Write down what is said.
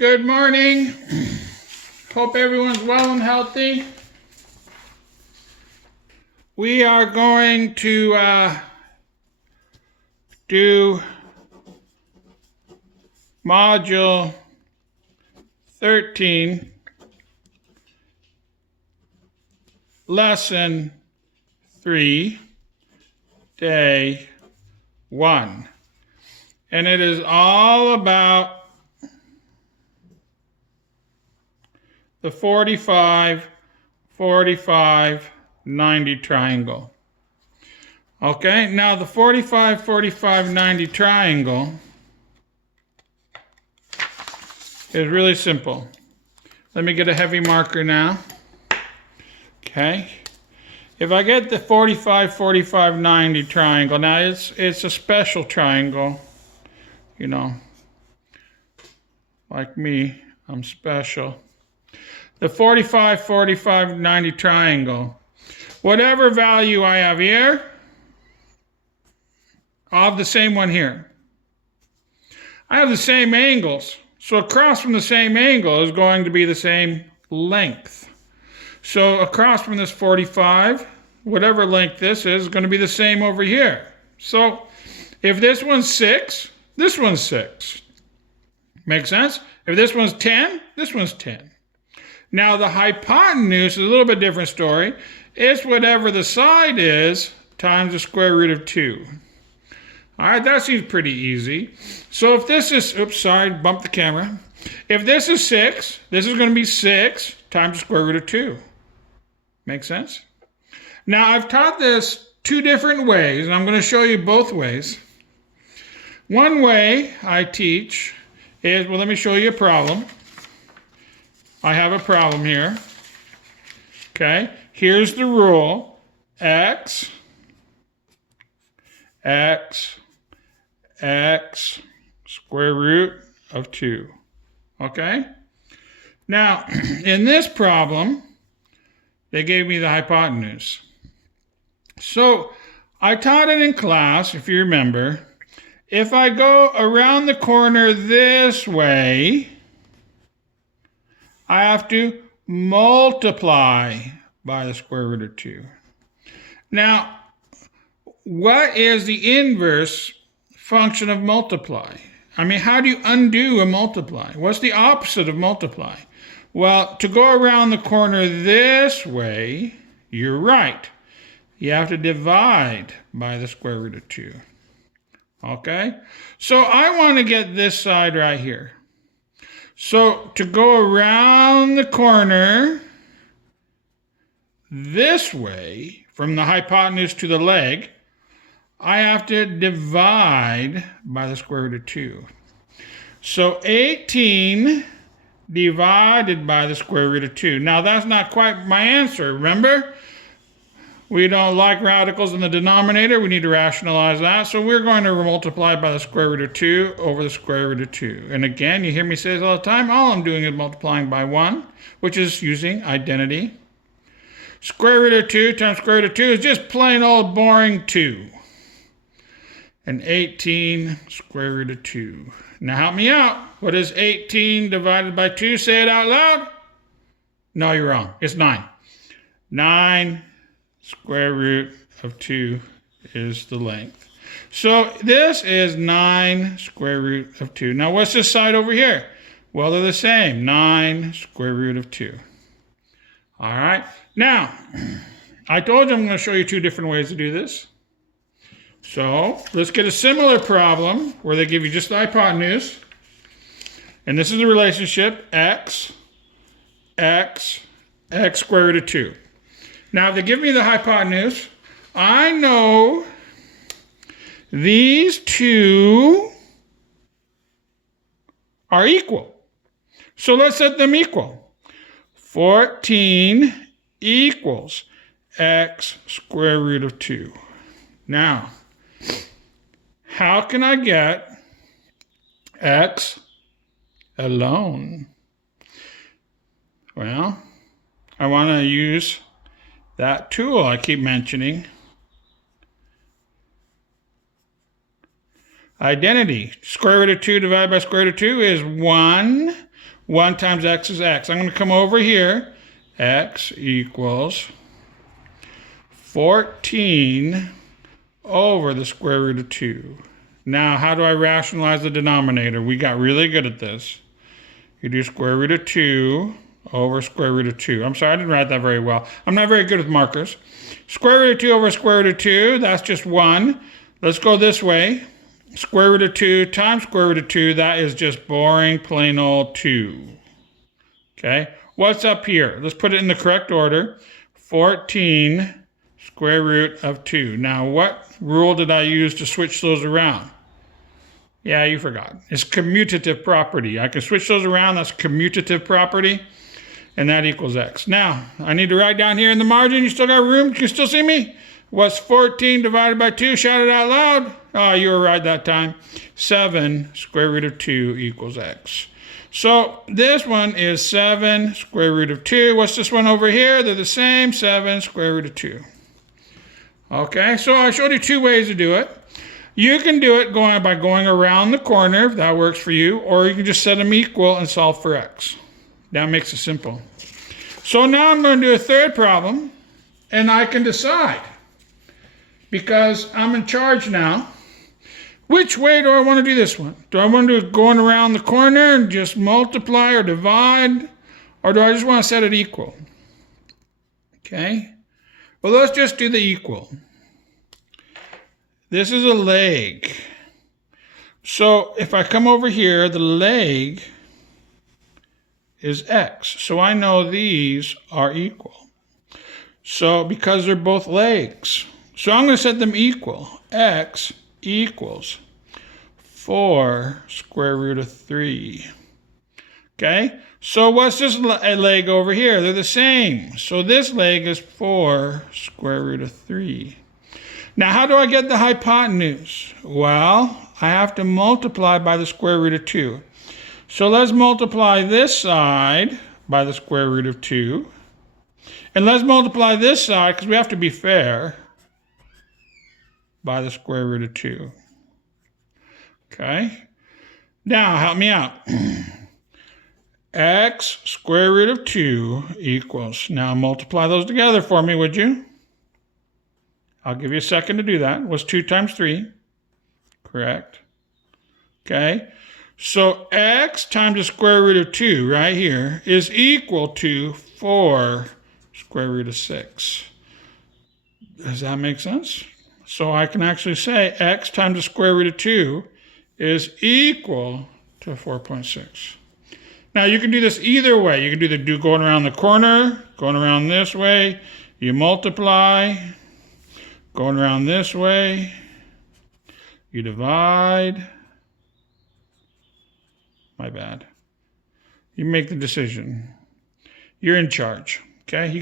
Good morning. Hope everyone's well and healthy. We are going to do module 13, lesson 3, day 1. And it is all about the 45, 45, 90 triangle. Okay, now the 45, 45, 90 triangle is really simple. Let me get a heavy marker now. Okay. If I get the 45, 45, 90 triangle, now it's a special triangle, you know, like me, I'm special. The 45, 45, 90 triangle, whatever value I have here, I'll have the same one here. I have the same angles, so across from the same angle is going to be the same length. So across from this 45, whatever length this is going to be the same over here. So if this one's 6, this one's 6. Make sense? If this one's 10, this one's 10. Now the hypotenuse is a little bit different story. It's whatever the side is times the square root of 2. All right, that seems pretty easy. So if this is, oops, sorry, bumped the camera. If this is 6, this is going to be 6 times the square root of 2. Make sense? Now I've taught this 2 different ways, and I'm going to show you both ways. One way I teach is, well, let me show you a problem. I have a problem here. Okay, here's the rule. X, square root of 2. Okay? Now, in this problem, they gave me the hypotenuse. So, I taught it in class, if you remember. If I go around the corner this way, I have to multiply by the square root of 2. Now, what is the inverse function of multiply? I mean, how do you undo a multiply? What's the opposite of multiply? Well, to go around the corner this way, you're right. You have to divide by the square root of 2. Okay? So I want to get this side right here. So to go around the corner this way, from the hypotenuse to the leg, I have to divide by the square root of 2. So 18 divided by the square root of 2. Now that's not quite my answer, remember? We don't like radicals in the denominator. We need to rationalize that. So we're going to multiply by the square root of 2 over the square root of 2. And again, you hear me say this all the time. All I'm doing is multiplying by 1, which is using identity. Square root of 2 times square root of 2 is just plain old boring 2. And 18 square root of 2. Now help me out. What is 18 divided by 2? Say it out loud. No, you're wrong. It's 9. 9 square root of 2 is the length. So this is 9 square root of 2. Now what's this side over here? Well, they're the same. 9 square root of 2. All right. Now, I told you I'm going to show you 2 different ways to do this. So let's get a similar problem where they give you just the hypotenuse. And this is the relationship x square root of 2. Now, if they give me the hypotenuse, I know these 2 are equal. So let's set them equal. 14 equals x square root of 2. Now, how can I get x alone? Well, I want to use that tool I keep mentioning. Identity. Square root of 2 divided by square root of 2 is 1. 1 times x is x. I'm going to come over here. X equals 14 over the square root of 2. Now, how do I rationalize the denominator? We got really good at this. You do square root of 2 over square root of 2. I'm sorry, I didn't write that very well. I'm not very good with markers. Square root of 2 over square root of 2, that's just 1. Let's go this way. Square root of 2 times square root of 2, that is just boring, plain old 2. Okay, what's up here? Let's put it in the correct order. 14 square root of 2. Now, what rule did I use to switch those around? Yeah, you forgot. It's commutative property. I can switch those around. That's commutative property. And that equals x. Now, I need to write down here in the margin. You still got room? Can you still see me? What's 14 divided by 2? Shout it out loud. Oh, you were right that time. 7 square root of 2 equals x. So this one is 7 square root of 2. What's this one over here? They're the same. 7 square root of 2. Okay, so I showed you 2 ways to do it. You can do it by going around the corner, if that works for you, or you can just set them equal and solve for x. That makes it simple. So now I'm going to do a third problem, and I can decide, because I'm in charge now, which way do I want to do this one? Do I want to do it going around the corner and just multiply or divide, or do I just want to set it equal? Okay, well, let's just do the equal. This is a leg. So if I come over here, the leg is x. So I know these are equal. So because they're both legs. So I'm going to set them equal. X equals 4 square root of 3. Okay? So what's this leg over here? They're the same. So this leg is 4 square root of 3. Now, how do I get the hypotenuse? Well, I have to multiply by the square root of 2. So let's multiply this side by the square root of 2. And let's multiply this side, because we have to be fair, by the square root of 2. Okay? Now, help me out. X square root of 2 equals, now multiply those together for me, would you? I'll give you a second to do that. What's 2 times 3? Correct. Okay. So x times the square root of 2 right here is equal to 4 square root of 6. Does that make sense? So I can actually say x times the square root of 2 is equal to 4.6. Now you can do this either way. You can do going around the corner, going around this way, you multiply. Going around this way, you divide. My bad. You make the decision. You're in charge, okay?